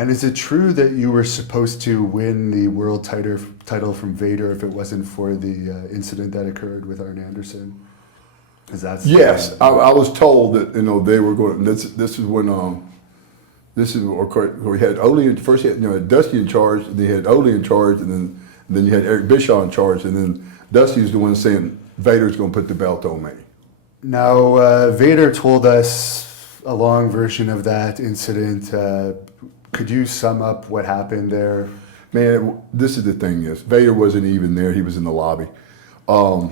And is it true that you were supposed to win the world title from Vader if it wasn't for the incident that occurred with Arn Anderson? Because that's Yes, I was told that they were going. This is when this is where we had Ole first. You had Dusty in charge, and then you had Ole in charge, and then you had Eric Bischoff in charge, and then Dusty was the one saying Vader's going to put the belt on me. Now Vader told us a long version of that incident. Could you sum up what happened there? Man, this is the thing is Vader wasn't even there. He was in the lobby.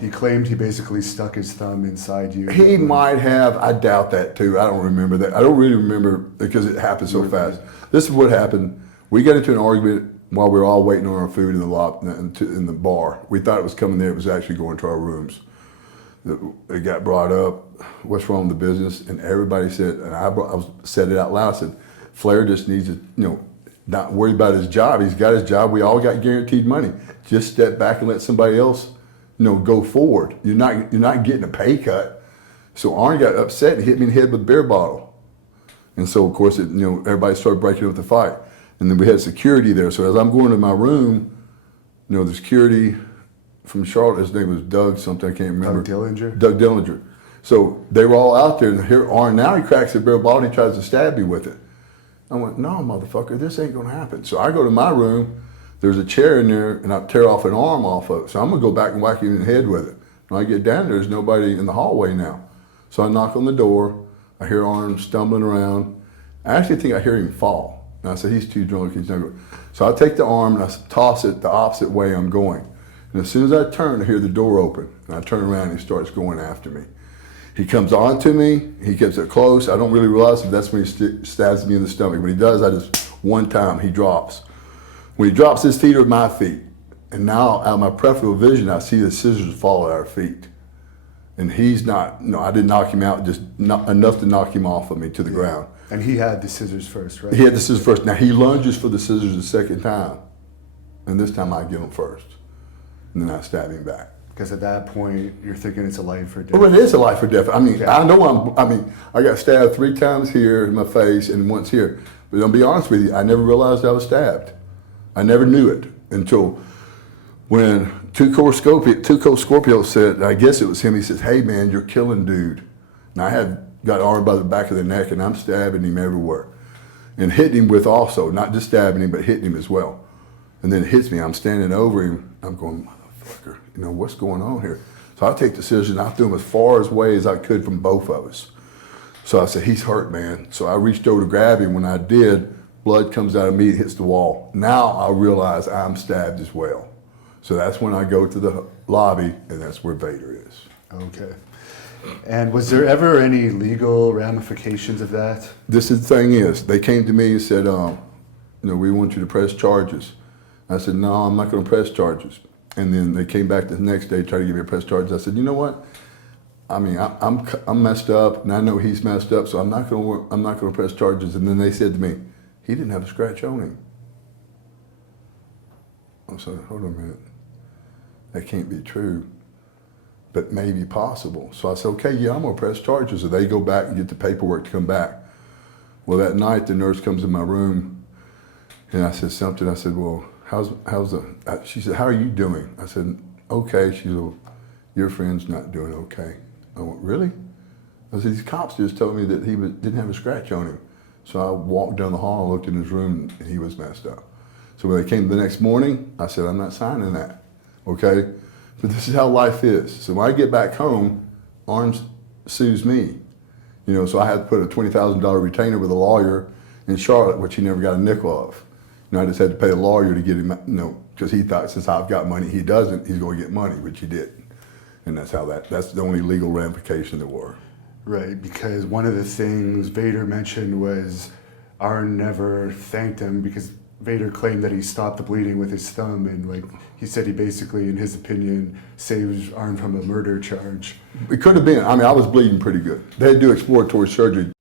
He claimed he basically stuck his thumb inside you. He might have. I doubt that too. I don't remember that. I don't really remember because it happened so fast. This is what happened. We got into an argument while we were all waiting on our food in the bar. We thought it was coming there. It was actually going to our rooms. It got brought up. What's wrong with the business? And everybody said, and I said it out loud. I said, Flair just needs to, not worry about his job. He's got his job. We all got guaranteed money. Just step back and let somebody else go forward. You're not getting a pay cut. So Arn got upset and hit me in the head with a beer bottle. And so of course everybody started breaking up the fight. And then we had security there. So as I'm going to my room, the security from Charlotte, his name was Doug something, I can't remember. Doug Dillinger. So they were all out there, and here Arn, now he cracks a beer bottle and he tries to stab me with it. I went, no, motherfucker, this ain't gonna happen. So I go to my room, there's a chair in there, and I tear off an arm off of it. So I'm gonna go back and whack him in the head with it. When I get down there's nobody in the hallway now. So I knock on the door, I hear Arn stumbling around. I actually think I hear him fall. And I said, he's too drunk, he's never. So I take the arm and I toss it the opposite way I'm going. And as soon as I turn, I hear the door open. And I turn around and he starts going after me. He comes on to me, he gets it close. I don't really realize if that's when he stabs me in the stomach. When he does, I just, one time, he drops. When he drops, his feet are my feet. And now, out of my peripheral vision, I see the scissors fall at our feet. And he's not, I didn't knock him out, just enough to knock him off of me to the ground. And he had the scissors first, right? He had the scissors first. Now, he lunges for the scissors the second time. And this time, I get him first. And then I stab him back. Because at that point, you're thinking it's a life or death. Well, it is a life or death. I mean, I know I got stabbed 3 times here in my face and once here. But I'll be honest with you, I never realized I was stabbed. I never knew it until when Tuco Scorpio said, I guess it was him, he says, hey man, you're killing dude. And I had got Arn by the back of the neck and I'm stabbing him everywhere. And hitting him with also, not just stabbing him, but hitting him as well. And then it hits me, I'm standing over him, I'm going, motherfucker, what's going on here? So I take the scissors and I threw him as far away as I could from both of us. So I said, he's hurt, man. So I reached over to grab him. When I did, blood comes out of me, it hits the wall. Now I realize I'm stabbed as well. So that's when I go to the lobby, and that's where Vader is. Okay. And was there ever any legal ramifications of that? This is the thing is, they came to me and said, we want you to press charges. I said, no, I'm not going to press charges. And then they came back the next day, tried to give me a press charge. I said, you know what? I mean, I'm messed up, and I know he's messed up, so I'm not going to press charges. And then they said to me, he didn't have a scratch on him. I said, hold on a minute. That can't be true, but maybe possible. So I said, okay, yeah, I'm going to press charges. So they go back and get the paperwork to come back. Well, that night, the nurse comes in my room, and I said something. I said, well, she said, how are you doing? I said, okay. She said, well, your friend's not doing okay. I went, really? I said, these cops just told me that he didn't have a scratch on him. So I walked down the hall and looked in his room, and he was messed up. So when they came the next morning, I said, I'm not signing that, okay? But this is how life is. So when I get back home, Arn sues me. So I had to put a $20,000 retainer with a lawyer in Charlotte, which he never got a nickel of. I just had to pay a lawyer to get him, because he thought since I've got money, he doesn't, he's going to get money, which he didn't. And that's the only legal ramification there were. Right, because one of the things Vader mentioned was Arn never thanked him because Vader claimed that he stopped the bleeding with his thumb, and he said he basically, in his opinion, saved Arn from a murder charge. It could have been. I mean, I was bleeding pretty good. They had to do exploratory surgery